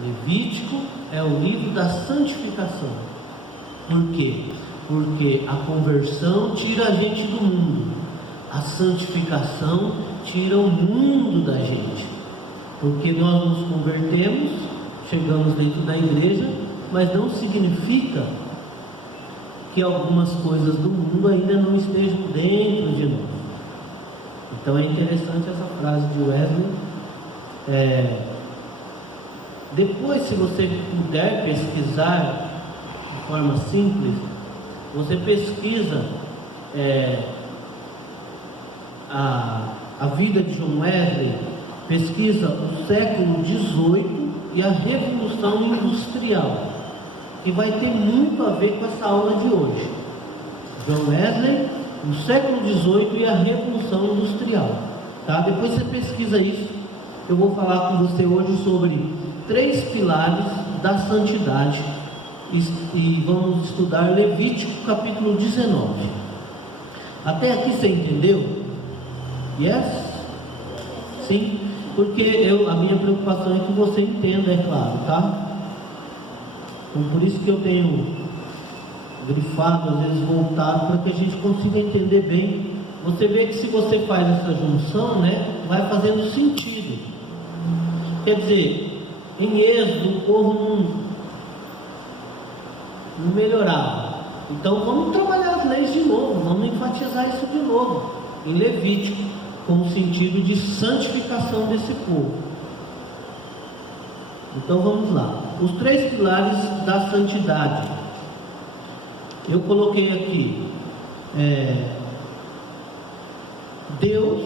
Levítico é o livro da santificação. Por quê? Porque a conversão tira a gente do mundo, a santificação tira o mundo da gente. Porque nós nos convertemos, chegamos dentro da igreja, mas não significa que algumas coisas do mundo ainda não estejam dentro de nós. Então é interessante essa frase de Wesley. Depois, se você puder pesquisar de forma simples, você pesquisa a vida de John Wesley, pesquisa o século XVIII e a Revolução Industrial, que vai ter muito a ver com essa aula de hoje. John Wesley, o século XVIII e a Revolução Industrial, tá? Depois você pesquisa isso. Eu vou falar com você hoje sobre 3 pilares da santidade e vamos estudar Levítico capítulo 19. Até aqui você entendeu? Yes? Sim? Porque a minha preocupação é que você entenda, é claro, tá? Então, por isso que eu tenho grifado, às vezes voltado, para que a gente consiga entender bem. Você vê que se você faz essa junção, né, vai fazendo sentido. Quer dizer, em Êxodo o povo não melhorava. Então vamos trabalhar as leis de novo, vamos enfatizar isso de novo em Levítico, com o sentido de santificação desse povo. Então vamos lá. Os 3 pilares da santidade. Eu coloquei aqui Deus,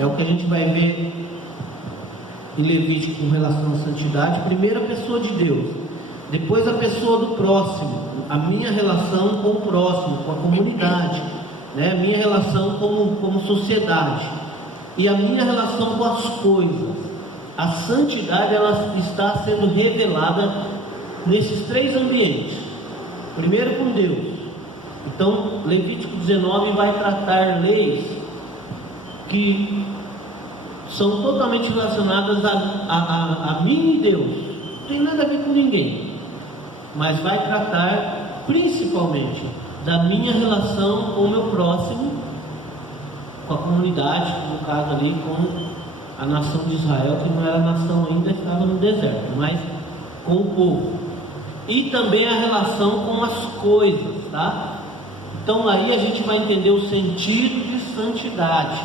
é o que a gente vai ver em Levítico com relação à santidade. Primeiro, a pessoa de Deus, depois a pessoa do próximo, a minha relação com o próximo, com a comunidade, né? A minha relação como sociedade e a minha relação com as coisas. A santidade, ela está sendo revelada nesses 3 ambientes. Primeiro com Deus. Então Levítico 19 vai tratar leis que são totalmente relacionadas a mim e Deus. Não tem nada a ver com ninguém, mas vai tratar principalmente da minha relação com o meu próximo, com a comunidade, no caso ali com a nação de Israel, que não era nação ainda, estava no deserto, mas com o povo, e também a relação com as coisas, tá? Então aí a gente vai entender o sentido de santidade.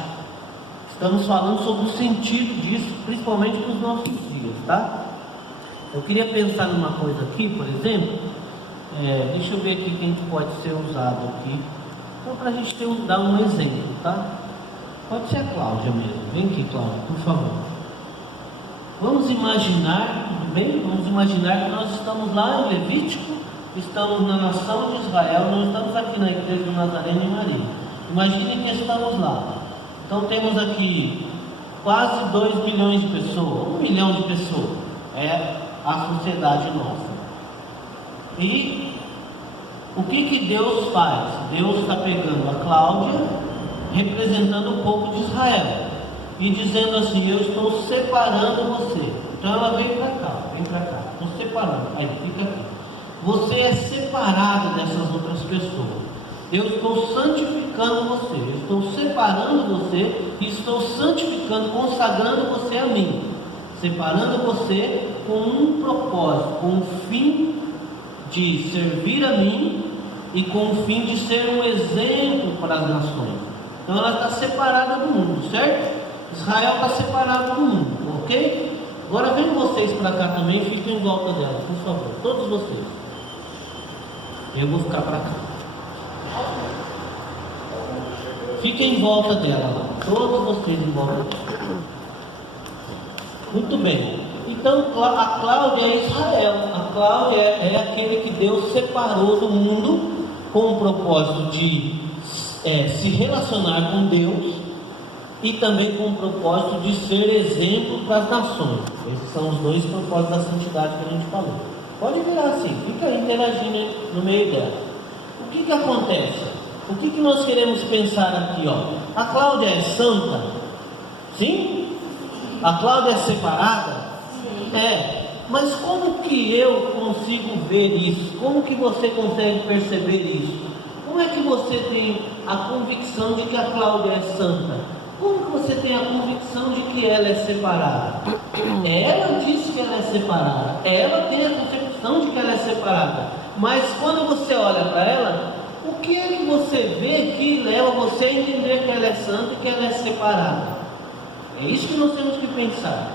Estamos falando sobre o sentido disso, principalmente nos nossos dias, tá? Eu queria pensar numa coisa aqui, por exemplo, deixa eu ver aqui quem pode ser usado aqui, então para a gente dar um exemplo, tá? Pode ser a Cláudia mesmo. Vem aqui, Cláudia, por favor. Vamos imaginar, tudo bem? Vamos imaginar que nós estamos lá em Levítico, estamos na nação de Israel, nós estamos aqui na igreja do Nazareno em Maria. Imaginem que estamos lá. Então temos aqui quase 2 milhões de pessoas, 1 milhão de pessoas, é a sociedade nossa. E o que Deus faz? Deus está pegando a Cláudia, representando o povo de Israel, e dizendo assim: eu estou separando você. Então ela vem para cá, estou separando, aí fica aqui. Você é separado dessas outras pessoas. Eu estou santificando você, eu estou separando você e estou santificando, consagrando você a mim, separando você com um propósito, com o fim de servir a mim e com o fim de ser um exemplo para as nações. Então ela está separada do mundo, certo? Israel está separado do mundo, ok? Agora vem vocês para cá também, fiquem em volta dela, por favor, todos vocês. Eu vou ficar para cá. Fiquem em volta dela lá, todos vocês em volta dela. Muito bem. Então a Cláudia é Israel. A Cláudia é aquele que Deus separou do mundo com o propósito de se relacionar com Deus e também com o propósito de ser exemplo para as nações. Esses são os 2 propósitos da santidade que a gente falou. Pode virar assim, fica aí interagindo no meio dela. O que acontece? O que nós queremos pensar aqui, ó? A Cláudia é santa? Sim? A Cláudia é separada? É. Mas como que eu consigo ver isso? Como que você consegue perceber isso? Como é que você tem a convicção de que a Cláudia é santa? Como que você tem a convicção de que ela é separada? Ela disse que ela é separada, ela tem a concepção de que ela é separada, mas quando você olha para ela, o que é que você vê que leva você a entender que ela é santa e que ela é separada? É isso que nós temos que pensar.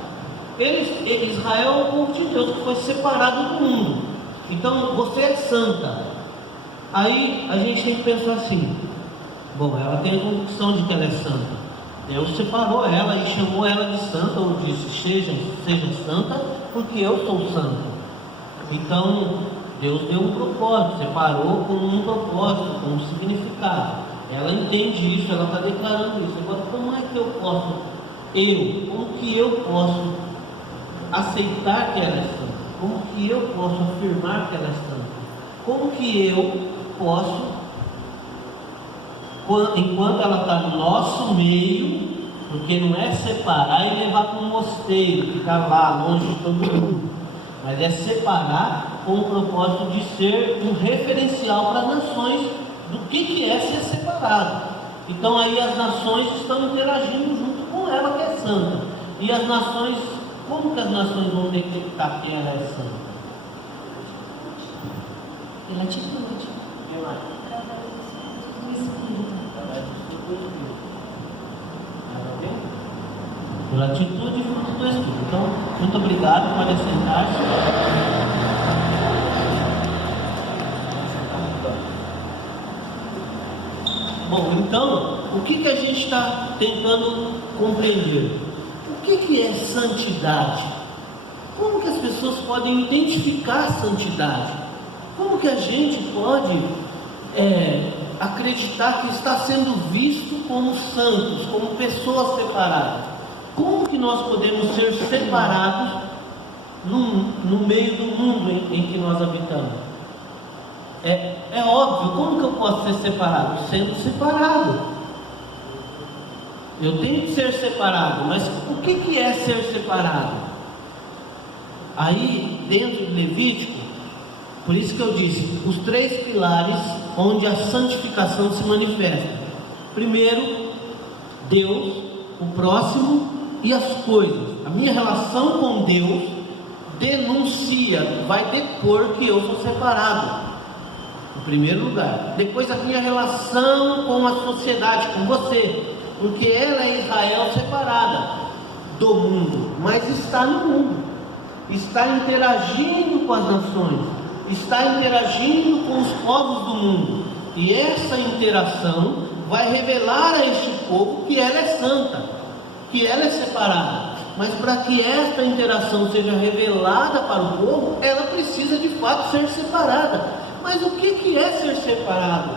Israel é o povo de Deus que foi separado do mundo. Então você é santa. Aí a gente tem que pensar assim: bom, ela tem a convicção de que ela é santa. Deus separou ela e chamou ela de santa, ou disse: seja santa, porque eu sou santo. Então Deus deu um propósito, separou com um propósito, com um significado. Ela entende isso, ela está declarando isso. Agora, como é que eu posso, como que eu posso aceitar que ela é santa? Como que eu posso afirmar que ela é santa? Como que eu posso, enquanto ela está no nosso meio, porque não é separar e levar para um mosteiro, ficar lá longe de todo mundo, mas é separar com o propósito de ser um referencial para as nações do que é ser separado. Então aí as nações estão interagindo junto com ela, que é santa. E as nações, como que as nações vão detectar que ela é santa? Pela atitude. Pela atitude e fruto do Espírito. Então, muito obrigado, pode sentar-se. Bom, então, o que a gente está tentando compreender? O que é santidade? Como que as pessoas podem identificar a santidade? Como que a gente pode acreditar que está sendo visto como santos, como pessoas separadas? Como que nós podemos ser separados no meio do mundo em que nós habitamos? É óbvio, como que eu posso ser separado? Sendo separado. Eu tenho que ser separado, mas o que é ser separado? Aí, dentro do Levítico, por isso que eu disse, os 3 pilares onde a santificação se manifesta. Primeiro, Deus, o próximo e as coisas. A minha relação com Deus denuncia, vai depor que eu sou separado, em primeiro lugar. Depois a minha relação com a sociedade, com você, porque ela é Israel separada do mundo, mas está no mundo, está interagindo com as nações, está interagindo com os povos do mundo, e essa interação vai revelar a este povo que ela é santa, que ela é separada. Mas para que esta interação seja revelada para o povo, ela precisa de fato ser separada. Mas o que é ser separado?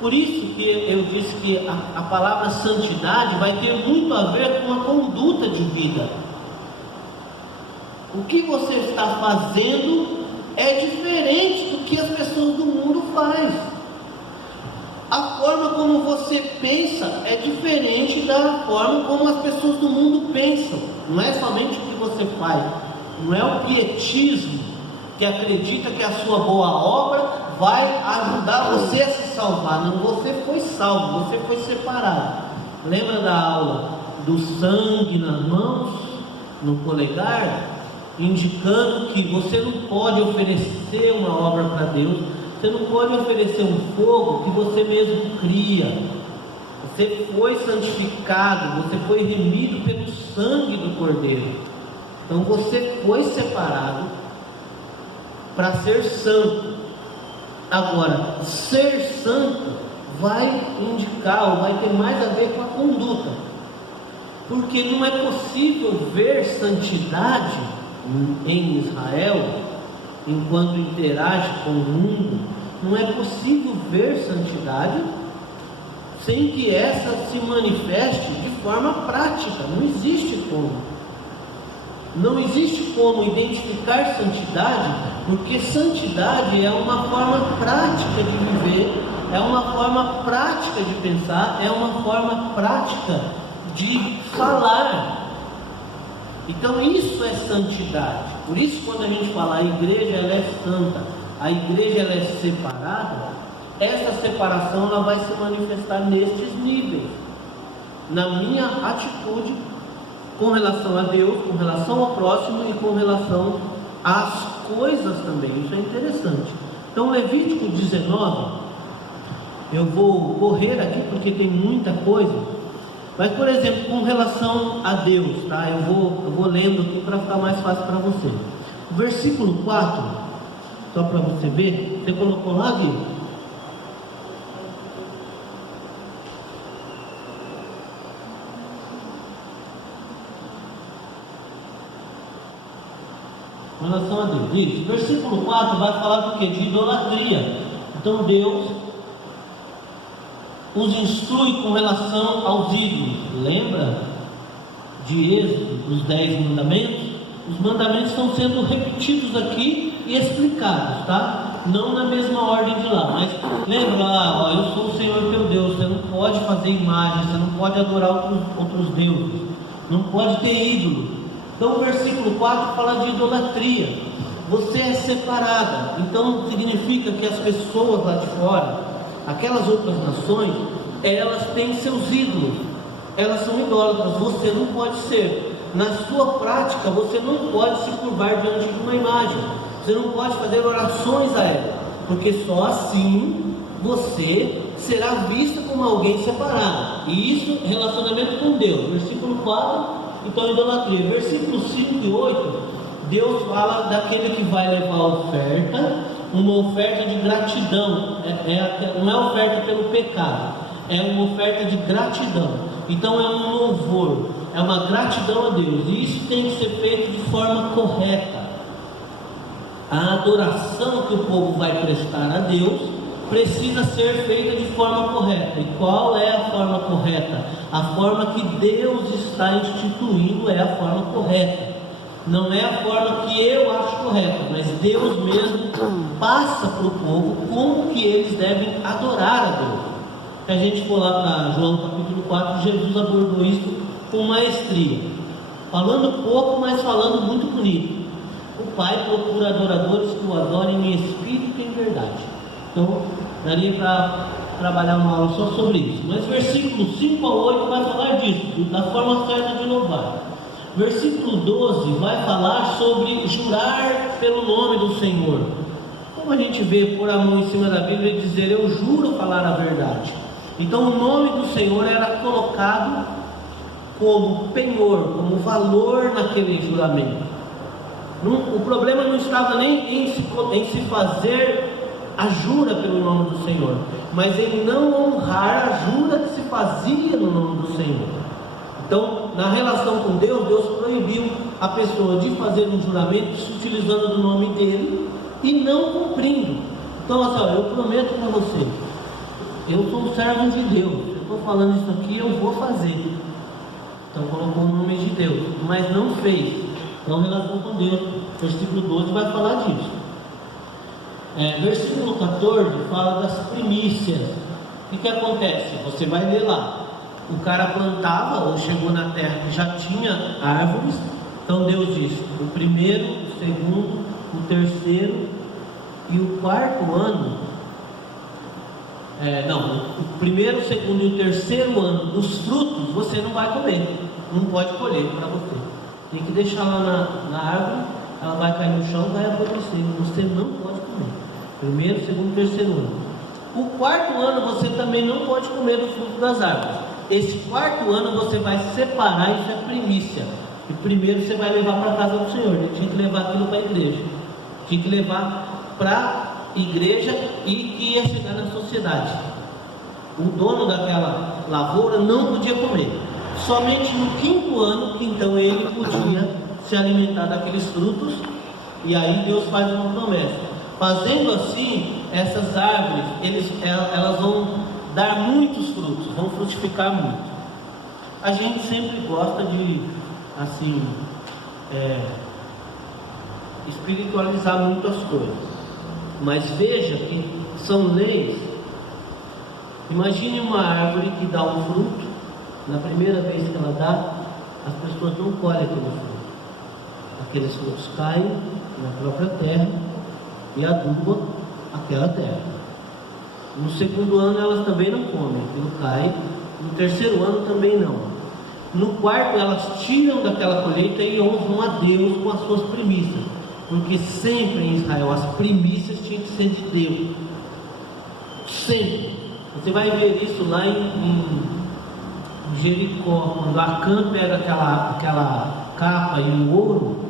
Por isso que eu disse que a palavra santidade vai ter muito a ver com a conduta de vida. O que você está fazendo é diferente do que as pessoas do mundo fazem. A forma como você pensa é diferente da forma como as pessoas do mundo pensam. Não é somente o que você faz, não é o pietismo que acredita que a sua boa obra vai ajudar você a se salvar. Não, você foi salvo, você foi separado. Lembra da aula do sangue nas mãos, no polegar, indicando que você não pode oferecer uma obra para Deus. Você não pode oferecer um fogo que você mesmo cria. Você foi santificado, você foi remido pelo sangue do Cordeiro. Então você foi separado para ser santo. Agora, ser santo vai indicar, ou vai ter mais a ver com a conduta, porque não é possível ver santidade em Israel enquanto interage com o mundo. Não é possível ver santidade sem que essa se manifeste de forma prática. Não existe como. Não existe como identificar santidade, porque santidade é uma forma prática de viver, é uma forma prática de pensar, é uma forma prática de falar. Então isso é santidade. Por isso, quando a gente fala a igreja ela é santa, a igreja ela é separada, essa separação ela vai se manifestar nestes níveis, na minha atitude com relação a Deus, com relação ao próximo e com relação às coisas também. Isso é interessante. Então Levítico 19, eu vou correr aqui porque tem muita coisa, mas por exemplo, com relação a Deus, tá? Eu vou lendo aqui para ficar mais fácil para você. Versículo 4, só para você ver, você colocou lá, Gui? Com relação a Deus, isso. Versículo 4 vai falar do que? De idolatria. Então Deus os instrui com relação aos ídolos. Lembra de Êxodo, os 10 mandamentos? Os mandamentos estão sendo repetidos aqui e explicados, tá? Não na mesma ordem de lá, mas lembra lá, ó, eu sou o Senhor teu Deus. Você não pode fazer imagem, você não pode adorar outros deuses, não pode ter ídolo. Então o versículo 4 fala de idolatria. Você é separada, então significa que as pessoas lá de fora, aquelas outras nações, elas têm seus ídolos, elas são idólatras, você não pode ser. Na sua prática, você não pode se curvar diante de uma imagem, você não pode fazer orações a ela, porque só assim você será vista como alguém separado. E isso, relacionamento com Deus. Versículo 4, então idolatria. Versículos 5 e 8, Deus fala daquele que vai levar a oferta, uma oferta de gratidão, não é oferta pelo pecado, é uma oferta de gratidão. Então é um louvor, é uma gratidão a Deus, e isso tem que ser feito de forma correta. A adoração que o povo vai prestar a Deus precisa ser feita de forma correta. E qual é a forma correta? A forma que Deus está instituindo é a forma correta. Não é a forma que eu acho correta, mas Deus mesmo passa para o povo como que eles devem adorar a Deus. Se a gente for lá para João capítulo 4, Jesus abordou isso com maestria, falando pouco, mas falando muito bonito. O Pai procura adoradores que o adorem em espírito e em verdade. Então, daria para trabalhar uma aula só sobre isso. Mas versículo 5 a 8 vai falar disso, da forma certa de louvar. Versículo 12 vai falar sobre jurar pelo nome do Senhor. Como a gente vê pôr a mão em cima da Bíblia e dizer, eu juro falar a verdade. Então o nome do Senhor era colocado como penhor, como valor naquele juramento. O problema não estava nem em se fazer a jura pelo nome do Senhor, mas em não honrar a jura que se fazia no nome do Senhor. Então, na relação com Deus, Deus proibiu a pessoa de fazer um juramento se utilizando do nome dele e não cumprindo. Então, assim, eu prometo para você, eu sou um servo de Deus, eu estou falando isso aqui, eu vou fazer. Então, colocou o nome de Deus, mas não fez. Então, relação com Deus, versículo 12 vai falar disso. Versículo 14 fala das primícias. O que acontece? Você vai ler lá. O cara plantava ou chegou na terra que já tinha árvores. Então Deus disse: o primeiro, o segundo, o terceiro e o quarto ano. O primeiro, o segundo e o terceiro ano dos frutos você não vai comer, não pode colher para você. Tem que deixar lá na árvore, ela vai cair no chão, vai apodrecer. Você não pode comer. Primeiro, segundo, terceiro ano. O quarto ano você também não pode comer do fruto das árvores. Esse quarto ano você vai separar, isso é primícia. E primeiro você vai levar para a casa do Senhor. Ele tinha que levar aquilo para a igreja. Tinha que levar para a igreja e que ia chegar na sociedade. O dono daquela lavoura não podia comer. Somente no quinto ano, então ele podia se alimentar daqueles frutos. E aí Deus faz uma promessa. Fazendo assim, essas árvores, elas vão dar muitos frutos, vão frutificar muito. A gente sempre gosta de, assim, espiritualizar muito as coisas, mas veja que são leis. Imagine uma árvore que dá um fruto, na primeira vez que ela dá, as pessoas não colhem aquele fruto. aqueles frutos caem na própria terra e adubam aquela terra. No segundo ano elas também não comem, aquilo cai. No terceiro ano também não. No quarto elas tiram daquela colheita e honram a Deus com as suas primícias, porque sempre em Israel as primícias tinham que ser de Deus. Sempre. Você vai ver isso lá em Jericó, quando Acã pega aquela capa e o ouro.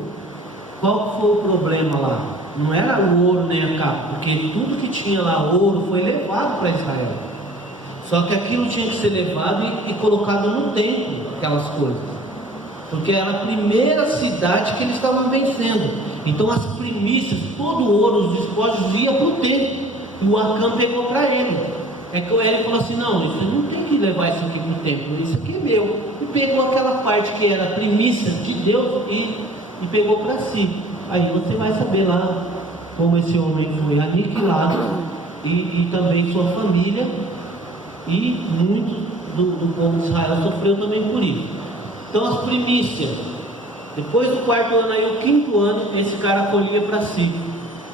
Qual foi o problema lá? Não era o ouro nem a capa, porque tudo que tinha lá, ouro, foi levado para Israel. Só que aquilo tinha que ser levado e colocado no templo, aquelas coisas, porque era a primeira cidade que eles estavam vencendo. Então as primícias, todo o ouro, os despojos, ia para o templo, e o Acã pegou para ele. É que ele falou assim: não, isso não tem que levar isso aqui para o templo, isso aqui é meu. E pegou aquela parte que era primícia de Deus e pegou para si. Aí você vai saber lá como esse homem foi aniquilado, e também sua família, e muito do povo de Israel sofreu também por isso. Então as primícias, depois do quarto ano, aí o quinto ano, esse cara colhia para si,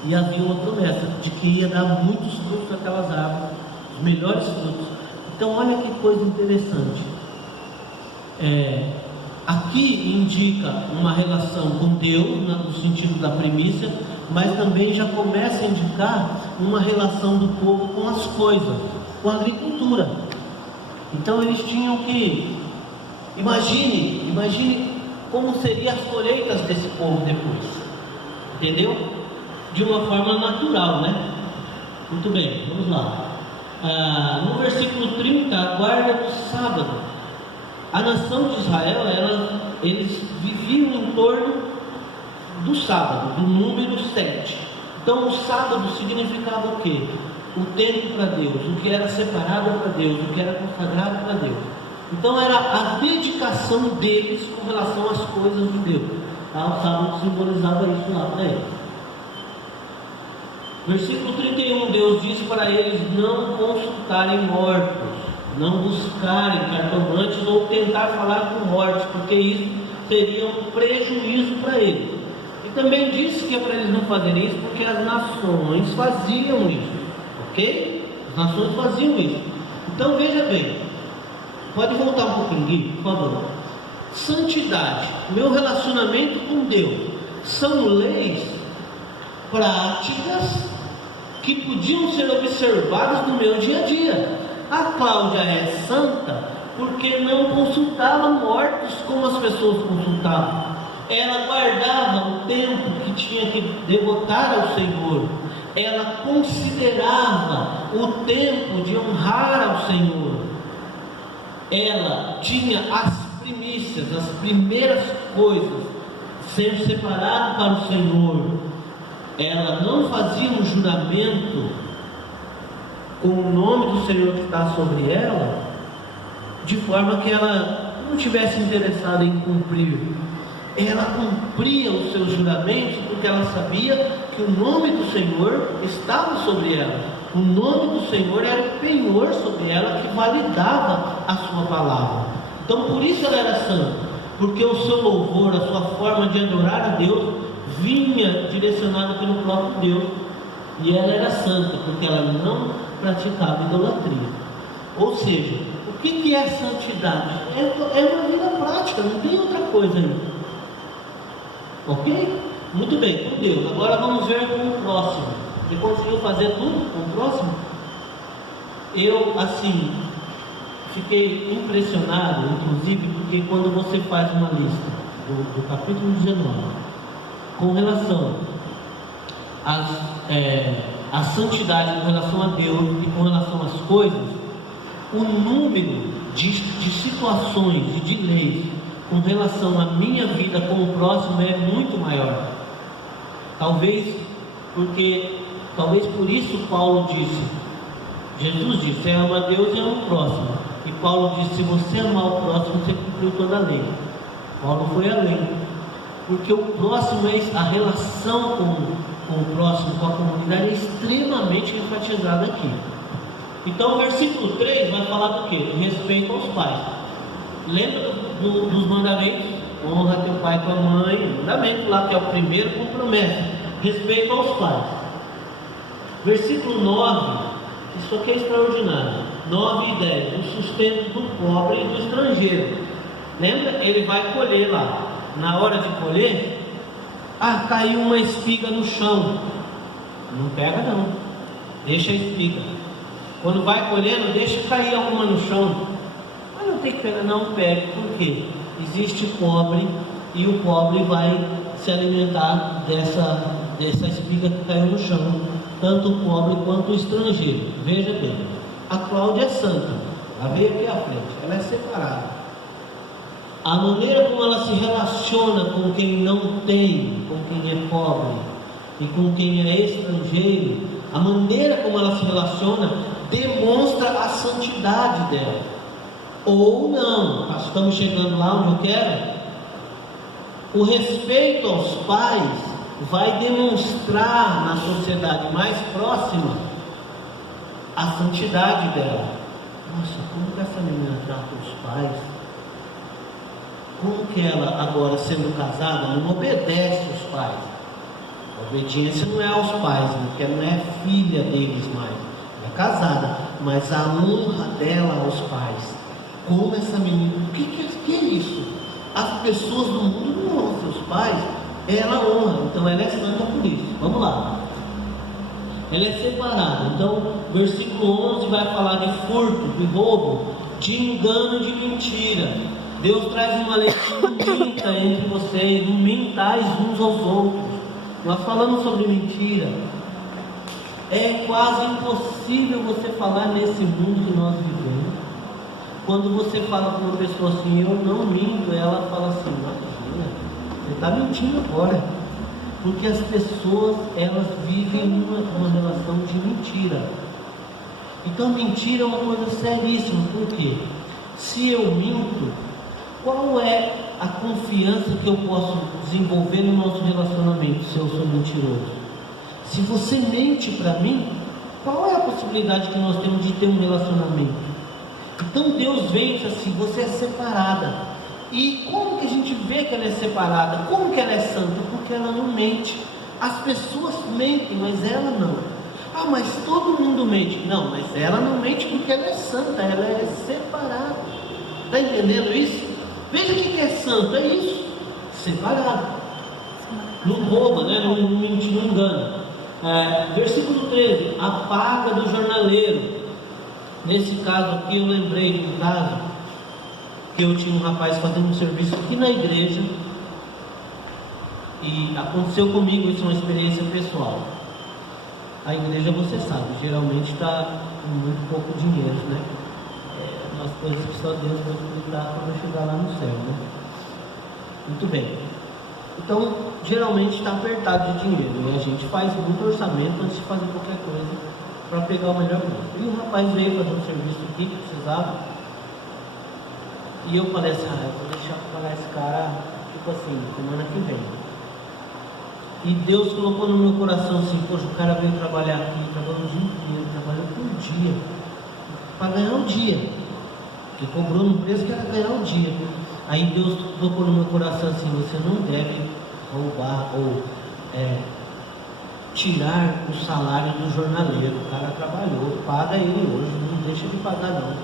e havia uma promessa de que ia dar muitos frutos daquelas árvores, os melhores frutos. Então olha que coisa interessante. Aqui indica uma relação com Deus, no sentido da primícia, mas também já começa a indicar uma relação do povo com as coisas, com a agricultura. Então eles tinham que, imagine como seriam as colheitas desse povo depois, entendeu? De uma forma natural, né? Muito bem, vamos lá. No versículo 30, a guarda do sábado. A nação de Israel, eles viviam em torno do sábado, do número 7. Então o sábado significava o quê? O tempo para Deus, o que era separado para Deus, o que era consagrado para Deus. Então era a dedicação deles com relação às coisas de Deus. O sábado simbolizava isso lá para eles. Versículo 31, Deus disse para eles não consultarem mortos, não buscarem cartomantes ou tentar falar com mortos, porque isso seria um prejuízo para eles. E também disse que é para eles não fazerem isso, porque as nações faziam isso, ok? As nações faziam isso. Então veja bem, pode voltar um pouquinho, Gui, por favor. Santidade, meu relacionamento com Deus, são leis práticas que podiam ser observadas no meu dia a dia. A Cláudia é santa porque não consultava mortos como as pessoas consultavam. Ela guardava o tempo que tinha que devotar ao Senhor. Ela considerava o tempo de honrar ao Senhor. Ela tinha as primícias, as primeiras coisas, sendo separado para o Senhor. Ela não fazia um juramento com o nome do Senhor que está sobre ela, de forma que ela não tivesse interessada em cumprir. Ela cumpria os seus juramentos porque ela sabia que o nome do Senhor estava sobre ela. O nome do Senhor era o penhor sobre ela que validava a sua palavra. Então por isso ela era santa, porque o seu louvor, a sua forma de adorar a Deus vinha direcionada pelo próprio Deus. E ela era santa porque ela não praticava idolatria. Ou seja, o que é santidade? É uma vida prática, não tem outra coisa aí. Ok? Muito bem, com Deus. Agora vamos ver com o próximo. Você conseguiu fazer tudo com o próximo? Eu, assim, fiquei impressionado, inclusive, porque quando você faz uma lista do capítulo 19, com relação à santidade com relação a Deus e com relação às coisas, o número de situações e de leis com relação à minha vida com o próximo é muito maior. Talvez por isso Paulo disse, Jesus disse, ama a Deus e ama o próximo. E Paulo disse, se você amar o próximo, você cumpriu toda a lei. Paulo foi além, porque o próximo a relação com o próximo, com a comunidade, é extremamente enfatizada aqui. Então o versículo 3 vai falar do quê? De respeito aos pais. Lembra dos mandamentos? honra teu pai e tua mãe, mandamento lá que é o primeiro com promessa, respeito aos pais. Versículo 9, isso aqui é extraordinário, 9 e 10, o sustento do pobre e do estrangeiro. Lembra? Ele vai colher lá, na hora de colher, caiu uma espiga no chão, não pega não, deixa a espiga. Quando vai colhendo, deixa cair alguma no chão, mas não tem que pegar, não pegue, por quê? Existe pobre e o pobre vai se alimentar dessa espiga que caiu no chão, tanto o pobre quanto o estrangeiro. Veja bem, a Cláudia é santa, ela veio aqui à frente, ela é separada. A maneira como ela se relaciona com quem não tem, com quem é pobre e com quem é estrangeiro, a maneira como ela se relaciona demonstra a santidade dela. Ou não, estamos chegando lá onde eu quero. O respeito aos pais vai demonstrar na sociedade mais próxima a santidade dela. Nossa, como que essa menina trata os pais? Como que ela, agora sendo casada, não obedece os pais? A obediência não é aos pais, né? Porque ela não é filha deles mais, ela é casada, mas a honra dela aos pais. Como essa menina, o que é isso? As pessoas do mundo não honram seus pais, ela honra, então ela é santa por isso. Vamos lá, ela é separada. Então, versículo 11 vai falar de furto, de roubo, de engano e de mentira. Deus traz uma lei que não minta entre vocês, não mintais uns aos outros. Nós falamos sobre mentira. É quase impossível você falar nesse mundo que nós vivemos. Quando você fala com uma pessoa assim, eu não minto, ela fala assim, imagina, você está mentindo agora. Porque as pessoas, elas vivem uma relação de mentira. Então mentira é uma coisa seríssima. Por quê? Se eu minto, qual é a confiança que eu posso desenvolver no nosso relacionamento se eu sou mentiroso? Se você mente para mim, qual é a possibilidade que nós temos de ter um relacionamento? Então Deus vem e diz assim, você é separada. E como que a gente vê que ela é separada? Como que ela é santa? Porque ela não mente. As pessoas mentem, mas ela não. Mas todo mundo mente. Não, mas ela não mente porque ela é santa, ela é separada. Está entendendo isso? Veja o que é santo, é isso, separado. Não rouba, né? Não mente, não engana. Versículo 13, a paga do jornaleiro. Nesse caso aqui eu lembrei de um caso que eu tinha um rapaz fazendo um serviço aqui na igreja e aconteceu comigo, isso é uma experiência pessoal. A igreja, você sabe, geralmente está com muito pouco dinheiro, né? Umas coisas que só Deus vai explicar quando chegar lá no céu, né? Muito bem. Então, geralmente está apertado de dinheiro, e a gente faz muito orçamento antes de fazer qualquer coisa para pegar o melhor preço. E o rapaz veio fazer um serviço aqui que precisava, e eu falei assim, eu vou deixar para pagar esse cara, tipo assim, semana que vem. E Deus colocou no meu coração assim, poxa, o cara veio trabalhar aqui, trabalhou o dia inteiro, trabalhou por dia, para ganhar um dia, que cobrou no preço que era ganhar um dia. Aí Deus colocou no meu coração assim, você não deve roubar ou tirar o salário do jornaleiro. O cara trabalhou, paga ele hoje, não deixa de pagar não.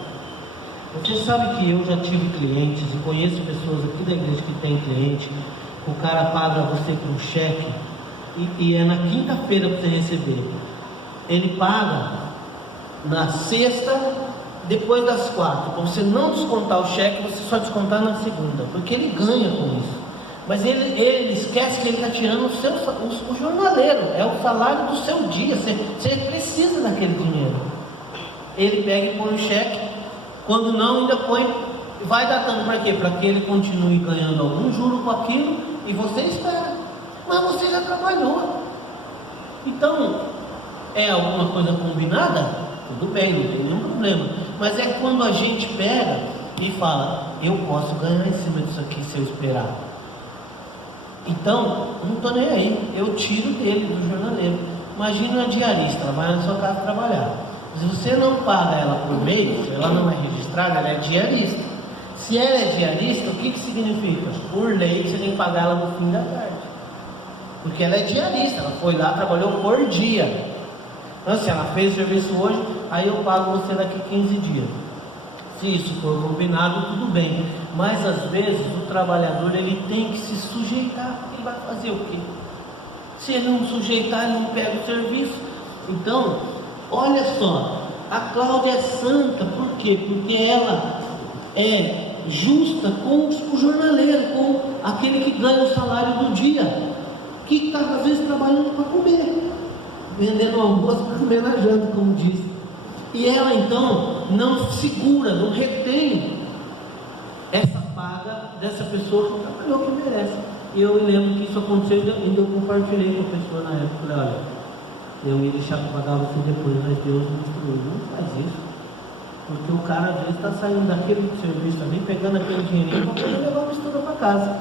Você sabe que eu já tive clientes e conheço pessoas aqui da igreja que tem cliente, o cara paga você com cheque e é na quinta-feira para você receber. Ele paga na sexta, depois das 4, para você não descontar o cheque, você só descontar na segunda, porque ele ganha com isso. Mas ele esquece que ele está tirando o jornaleiro, é o salário do seu dia, você precisa daquele dinheiro. Ele pega e põe o cheque, quando não, ainda põe, vai datando para quê? Para que ele continue ganhando algum juro com aquilo, e você espera, mas você já trabalhou. Então, é alguma coisa combinada? Tudo bem, não tem nenhum problema. Mas é quando a gente pega e fala, eu posso ganhar em cima disso aqui se eu esperar. Então, não estou nem aí, eu tiro dele, do jornaleiro. Imagina uma diarista, ela vai na sua casa trabalhar. Se você não paga ela por mês, ela não é registrada, ela é diarista. Se ela é diarista, o que significa? Por lei, você tem que pagar ela no fim da tarde. Porque ela é diarista, ela foi lá, trabalhou por dia. Então, se ela fez o serviço hoje, aí eu pago você daqui 15 dias. Se isso for combinado, tudo bem. Mas às vezes o trabalhador ele tem que se sujeitar. Ele vai fazer o quê? Se ele não sujeitar, ele não pega o serviço. Então, olha só, a Cláudia é santa, por quê? Porque ela é justa com o jornaleiro, com aquele que ganha o salário do dia, que está às vezes trabalhando para comer, vendendo almoço para comer na janta, como diz. E ela então não segura, não retém essa paga dessa pessoa que trabalhou, que merece. E eu lembro que isso aconteceu e eu compartilhei com a pessoa na época. Falei, olha, eu ia deixar para pagar você depois, mas Deus me instruiu, não faz isso. Porque o cara às vezes está saindo daquele serviço ali, pegando aquele dinheirinho para poder levar a mistura para casa.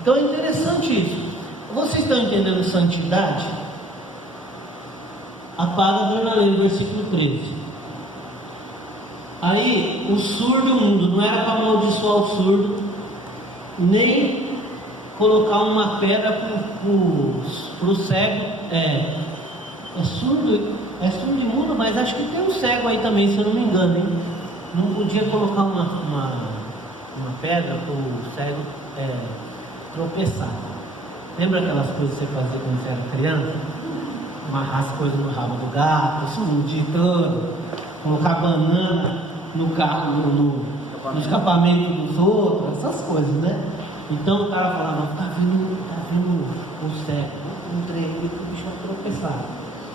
Então é interessante isso. Vocês estão entendendo santidade? Apaga do jornaleiro, versículo 13. Aí o surdo mudo, não era para amaldiçoar o surdo, nem colocar uma pedra para o cego. É surdo e mudo, mas acho que tem um cego aí também, se eu não me engano, hein? Não podia colocar uma pedra para o cego tropeçar. Lembra aquelas coisas que você fazia quando você era criança? Amarrar as coisas no rabo do gato, explodir todo, colocar banana no carro, no escapamento dos outros, essas coisas, né? Então o cara falava, tá vindo o cego, entrei aqui que o bicho vai tropeçar.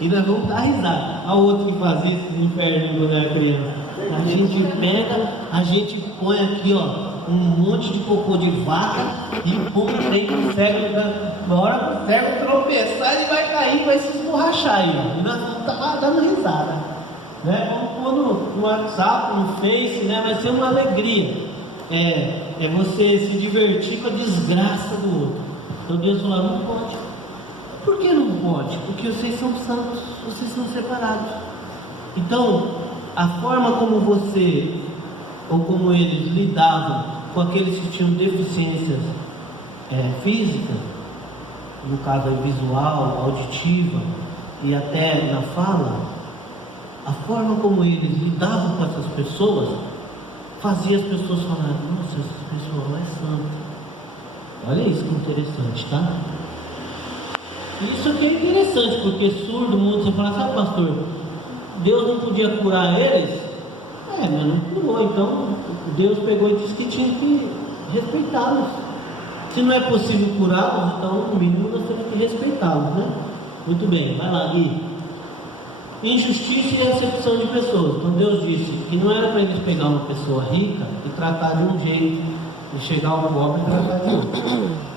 E nós vamos dar risada. A outro que fazia esse inferno quando era criança. A gente pega, a gente põe aqui, ó, um monte de cocô de vaca e põe um trem no cego. Na hora que o cego tropeçar, ele vai cair, vai se esborrachar aí, ó. E nós vamos estar lá dando risada, né? Vamos pôr no WhatsApp, no Face, né? Vai ser uma alegria. É você se divertir com a desgraça do outro. Então Deus falou, não pode. Por que não pode? Porque vocês são santos, vocês são separados. Então, a forma como você ou como eles lidavam com aqueles que tinham deficiências físicas, no caso visual, auditiva e até na fala, a forma como eles lidavam com essas pessoas fazia as pessoas falarem, nossa, essa pessoa não é santa. Olha isso que interessante, tá? Isso aqui é interessante, porque surdo, mundo, você fala, sabe, pastor, Deus não podia curar eles? Mas não curou, então Deus pegou e disse que tinha que respeitá-los. Se não é possível curá-los, então no mínimo nós temos que respeitá-los, né? Muito bem, vai lá, Gui. Injustiça e acepção de pessoas. Então Deus disse que não era para eles pegar uma pessoa rica e tratar de um jeito, e chegar ao pobre e tratar de outro.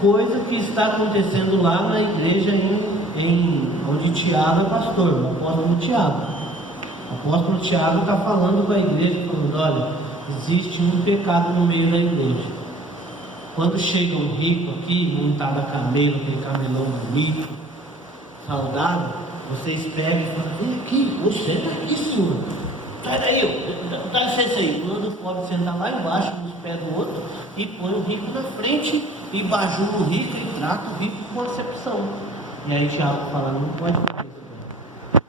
Coisa que está acontecendo lá na igreja onde Tiago é pastor, o apóstolo Tiago. O apóstolo Tiago está falando com a igreja, falando, olha, existe um pecado no meio da igreja. Quando chega um rico aqui, montado a camelo, aquele camelão bonito, saudável, vocês pegam e falam, vem aqui, você está aqui, senhor. Sai daí, dá licença aí. Manda o pobre sentar lá embaixo, nos pés do outro, e põe o rico na frente, e bajula o rico, e trata o rico com acepção. E aí Tiago fala, não pode fazer isso.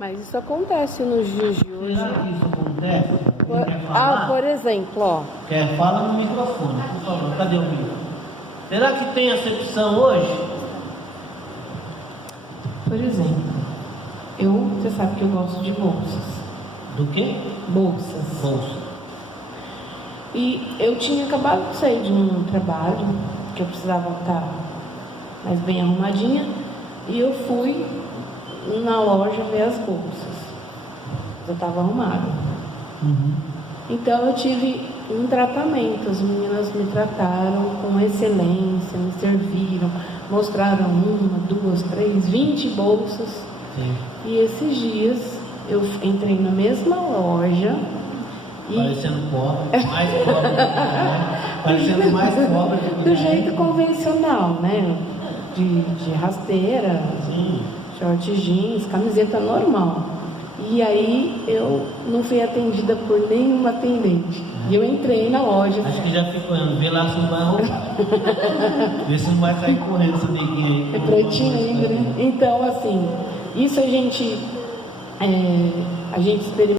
Mas isso acontece nos dias de hoje. Será que isso acontece? Por exemplo, ó. Fala no microfone, por favor. Cadê o microfone? Será que tem acepção hoje? Por exemplo, você sabe que eu gosto de bolsas. Do quê? Bolsas. Bolsa. E eu tinha acabado de sair de um trabalho que eu precisava estar mais bem arrumadinha, e eu fui na loja ver as bolsas. Eu estava arrumada. Então eu tive um tratamento. As meninas me trataram com excelência, me serviram, mostraram 1, 2, 3, 20 bolsas. Sim. E esses dias eu entrei na mesma loja e... Parecendo pobre, mais pobre, né? Parecendo mais pobre do jeito convencional, né? De rasteira, Sim. short jeans, camiseta normal. E aí eu não fui atendida por nenhuma atendente. E eu entrei na loja. Acho que já ficou olhando, vê lá se não vai roubar. Vê se não vai sair correndo essa neguinha aí. É pretinho ainda, né? Então, assim, isso a gente experimenta.